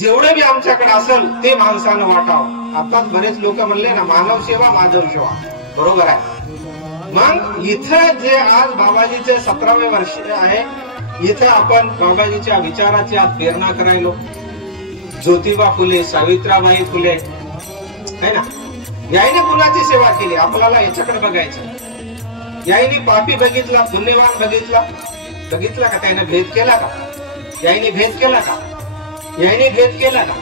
जेवढे बी आमच्याकडे असेल ते माणसानं वाटावं. आता बरेच लोक म्हणले ना, मानव सेवा माधव सेवा. बरोबर आहे. मग इथं जे आज बाबाजीचे 17वे वर्ष आहे, इथं आपण बाबाजीच्या विचाराची आज प्रेरणा करायलो. ज्योतिबा फुले, सावित्रीबाई फुले है ना, याईने कुणाची सेवा केली आपल्याला याच्याकडे बघायचं. याईने पापी बघितला, पुण्यवान बघितला का? त्याने भेद केला का? याईने भेद केला का? याईने भेद केला का?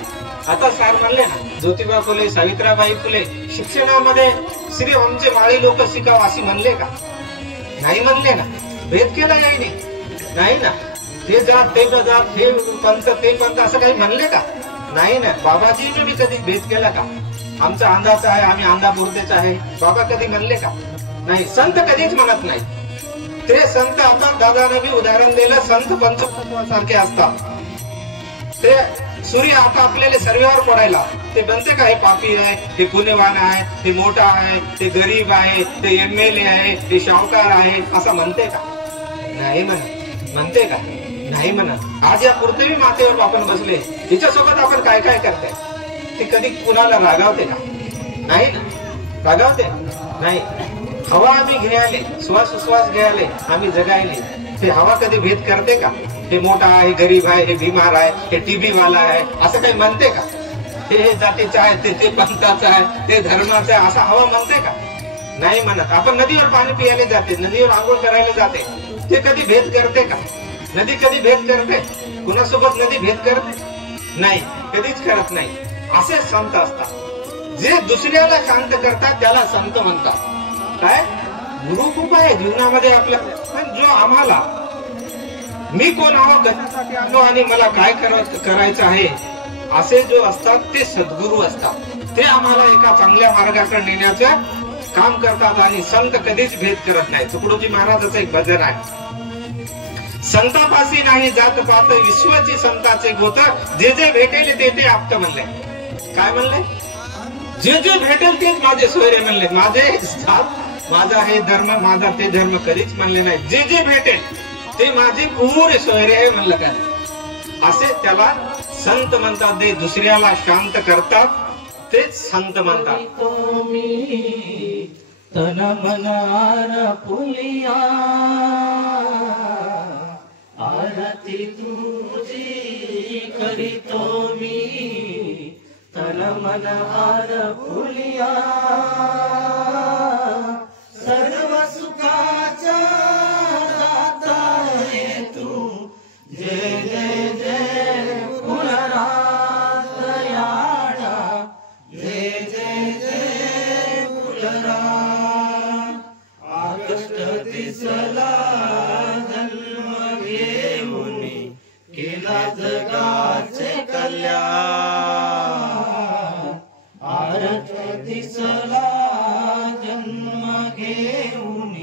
आता सार म्हणले ना, ज्योतिबा फुले, सावित्रीबाई फुले शिक्षणामध्ये श्री आमचे माळी लोक शिकाव अशी म्हणले का? नाही म्हणले ना. भेद केला याईने? नाही ना. ते जात ते जात, हे पंथ ते पंथ असं काही म्हणले का? नाही ना. बाबाजीने मी कधी भेद केला का? आमचा अंधाचा आहे, आम्ही अंधापुरतेच आहे, बाबा कधी म्हणले का? नाही. संत कधीच म्हणत नाही. ते संत आता दादाने बी उदाहरण दिलं, संत पंचतत्वासारखे असतात. ते सूर्य आता आपल्याला सर्वेवर पडायला ते बनते का? हे पापी आहे, हे पुण्यवान आहे, हे मोठा आहे, ते गरीब आहे, ते MLA आहे, ते शाहूकार आहे असं म्हणते का? नाही म्हणते का? नाही म्हणत. आज या पृथ्वी मातेवर आपण बसले, तिच्यासोबत आपण काय काय करते? ते कधी कुणाला रागावते का? नाही ना. रागावते नाही. हवा आम्ही घ्यायले, श्वास घ्यायले, आम्ही जगायले, ते हवा कधी भेद करते का? हे मोठा आहे, गरीब आहे, हे बिमार आहे, हे TB वाला आहे असं काही म्हणते का? हे जातीचं आहे, ते पंथाचं आहे, ते धर्माचं आहे असं हवा म्हणते का? नाही म्हणत. आपण नदीवर पाणी पियायला जाते, नदीवर आंघोळ करायला जाते, ते कधी भेद करते का? नदी कधी भेद करते? कुणासोबत नदी भेद करते? नाही, कधीच करत नाही. असे संत असतात जे दुसऱ्याला शांत करतात, त्याला संत म्हणतात. काय गुरु खूप आहे जीवनामध्ये आपल्या, पण जो आम्हाला मी कोण आहो, कशासाठी आलो आणि मला काय करायचं आहे असे जो असतात ते सद्गुरू असतात. ते आम्हाला एका चांगल्या मार्गाकडे नेण्याचं काम करतात आणि संत कधीच भेद करत नाही. तुकडोजी महाराजाचं एक भजन आहे, संतापासी नाही जात पात, विश्वाची संताचे गोत, जे जे भेटेल ते ते आप्त म्हणले. काय म्हणले? जे जे भेटेल तेच माझे सोयरे म्हणले. माझे जात, माझा हे धर्म, माझा ते धर्म कधीच म्हणले नाही. जे जे भेटेल ते माझे पुरे सोयरे आहे म्हणलं का? असे त्याला संत म्हणतात. ते दुसऱ्याला शांत करतात, तेच संत म्हणतात. तन मनार फुलिया आरती तुझी करीतो मी, तन मनार फुलिया सर्व सुखाचा दाता आहे तू. जय जय जय फुलराज दयाळा, जय जय जय फुलराज. ऑगस्ट 30ला जन्म घेऊन केला जगाचे कल्याण. ऑगस्ट 30ला जन्म घेऊन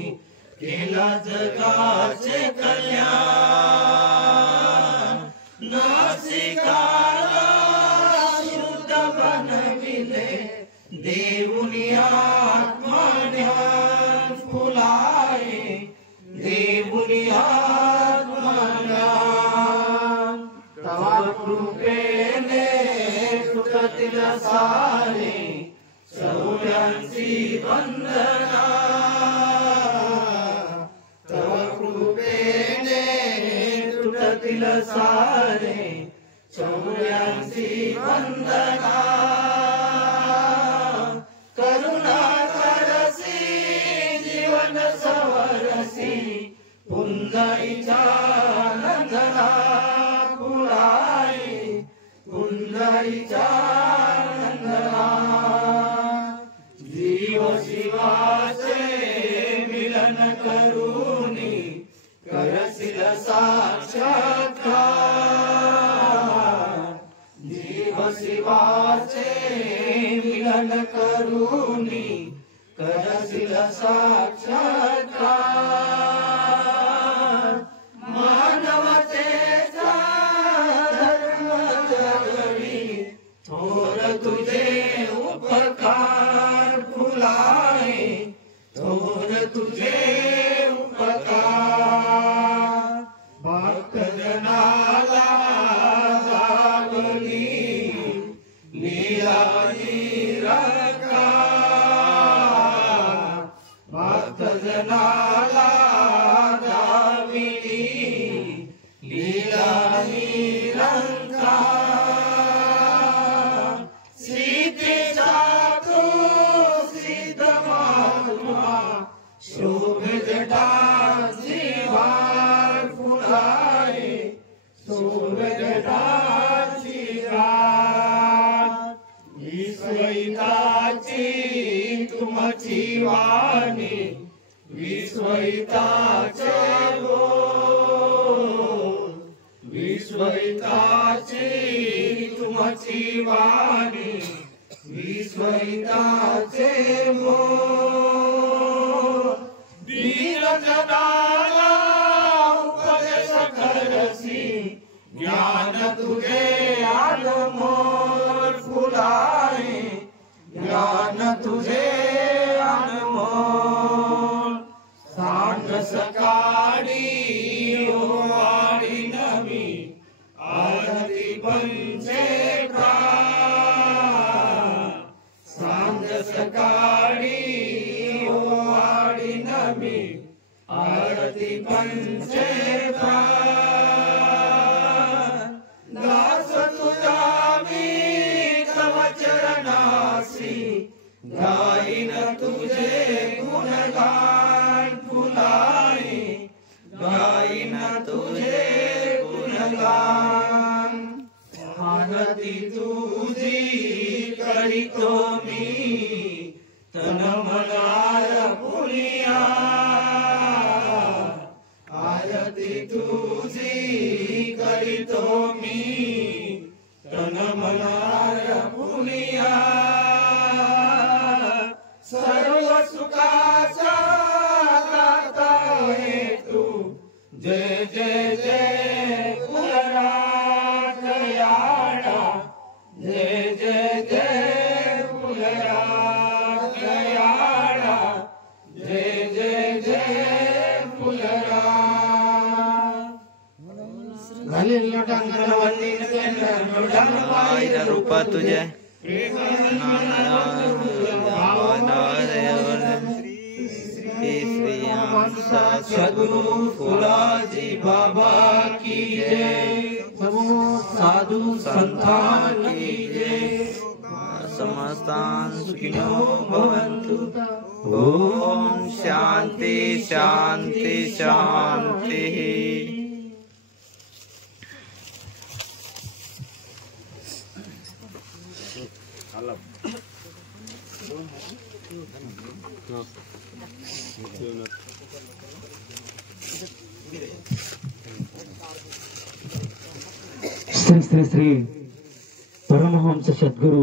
केला जगाचे कल्याण. नासिकाला शुद्ध बनविले देऊनी आत्मा ज्ञान फुलाए, देऊनी आत्मा ज्ञान. तवा कृपेने सुखतील सारे सौर्यांची वंदना. सारे चौऱ्यांची वंदना. करुणा करसी जीवन सवरसी, पुंजाईच्या नंदना फुलाए, पुंजाईच्या नंदना. जीव शिवाचे मिलन करूनी करशील साक्षात्कार. जीव शिवाचे मिलन करूनी करशील साक्षात्कार. मानवतेचा धर्म जगवी थोर तुझे उपकार फुलाए, थोर तुझे भक्तजनाला जागली शोभे जटाची वार फुलाए शोभे जटाची रात विश्वहिताची तुमची वाणी विश्वहिताचे बोल विश्वहिताची तुमची वाणी विश्वहिताचे बोल दीनजनाला उपदेश करसी ज्ञान तुझे अनमोल फुलाए ज्ञान तुझे अनमोल सांग सकाळी ओवाळी नवी आरती पंचे सांग सकाळी ओवाळी नवी आरती पंचे दास तुझा मी तव चरणासी गाईन तुझे गुणगान फुलाए गाईन तुझे गुणगान आरती तुझी करीतो मी तन मनार पुनिया आरती तुझी करीतो मी तन मनार पुनिया सर्व सुखाचा दाता आहे तू जय जय जय फुलराखयाळा जय जय जय फुलराखयाळा जय जय जय फुलरा घालील लोटांगण वंदीन केंद्र लोटांग पाय रूप तुझे सद्गुरु फुलाजी बाबा की जय साधु संतान की जय समस्तान सुखिनो भवन्तु। ओम शांति शांति शांति। श्री श्री श्री परमहंस सद्गुरु